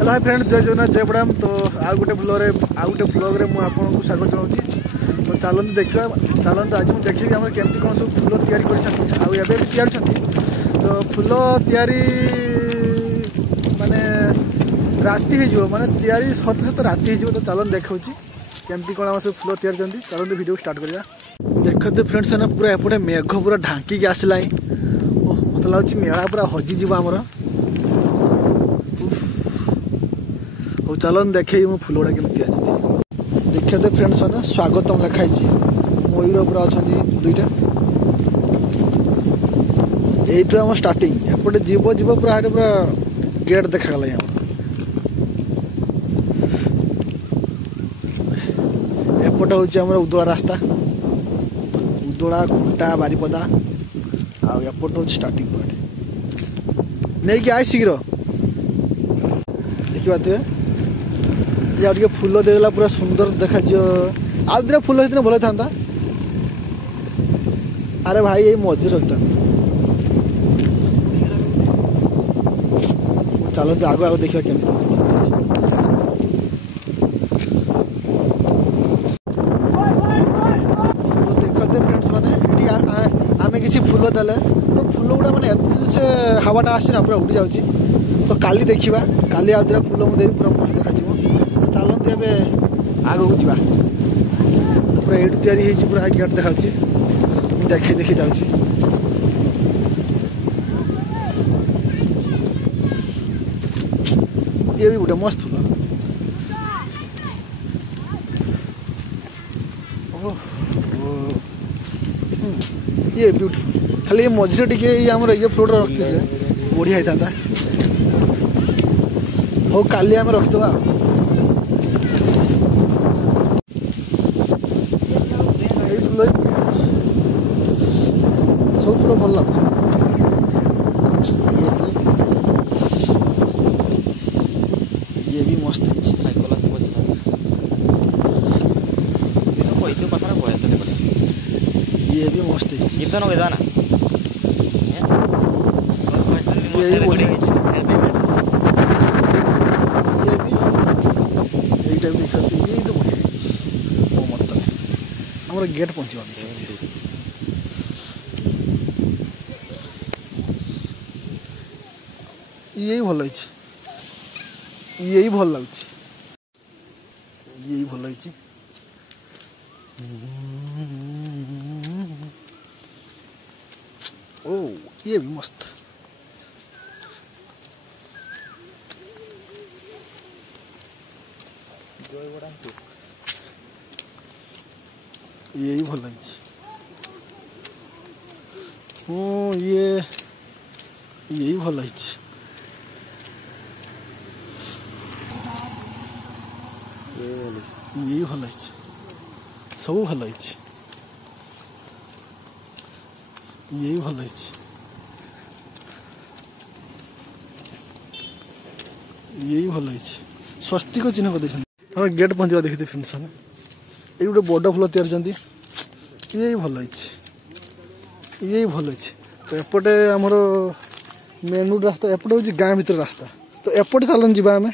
Hello hi friend, जय जगन्नाथ, जय प्रणाम। तो आउ गोटे ब्लॉग मुझे आपको स्वागत जनाऊँगी। तो चलते देखा, चलते आज मुझे देखिए आम केमती कौन सब फूल तैयारी कर तो फूल तैयारी माने राति हो माने तैयारी सत सत राति हो। तो चलन देखा केमती कौन आम सब फूल तैयारी करते। चलते वीडियो स्टार्ट करा। देखते फ्रेंड्स है पूरा एपटे मेघ पूरा ढांकी आसला मत लगे मेला पूरा हजिज आमर। हो चलन देखे मो फूल गुड़ा केमती देखते फ्रेंड्स मैंने स्वागतम लिखाई मयूर पूरा अच्छा दुईटा यही आम स्टार्टिंग एपटे जीव जीव पूरा पूरा गेट देखागला एपटे हूँ उदला रास्ता उदला खुंटा बारिपदा आउट हूँ स्टार्टिंग पॉइंट नहीं कि आए शीघ्र देखिए ये फूल देदेला पूरा सुंदर देखा आउ दिन फूल होती भल था। अरे भाई ये मझे रखता चलते आग आग देखा केमती देखते फ्रेंड्स मैंने आम किसी फूल देले तो फूल गुड़ा मैंने से हवाटा आसना पूरा उड़ी जाऊँगी। तो काली देखा काली आउ दिन फूल मुझे पूरा मस्त देखा चलते ए आग को जा पूरा ये तैयारी पूरा गेट देखा देखे देखी जाऊँगी। ये भी गोटे मस्त फूल ये ब्यूटीफुल खाली मझे टे आम ये फ्लोट रखते बढ़िया होता हो काली आम रखिदवा। सब फूल भल लगे ये भी मस्त ये भी मस्त गेट पहुँचा यही भल यही भल लगे यही भल लगे ओ ये भी मस्त यही भल लगे यही भल लगे यही भल लगे सब भल लगे यही भल लगे यही भल लगे स्वस्तिक चिन्ह कर गेट पहुँचा देखते फ्रेंड्स ये गोटे बड़ फूल तैयारी यही भल लगे यही भल लगे। तो एपटे आमर मेन रोड रास्ता एपटे हूँ गाँ भर रास्ता। तो एपटे चलन जावा आम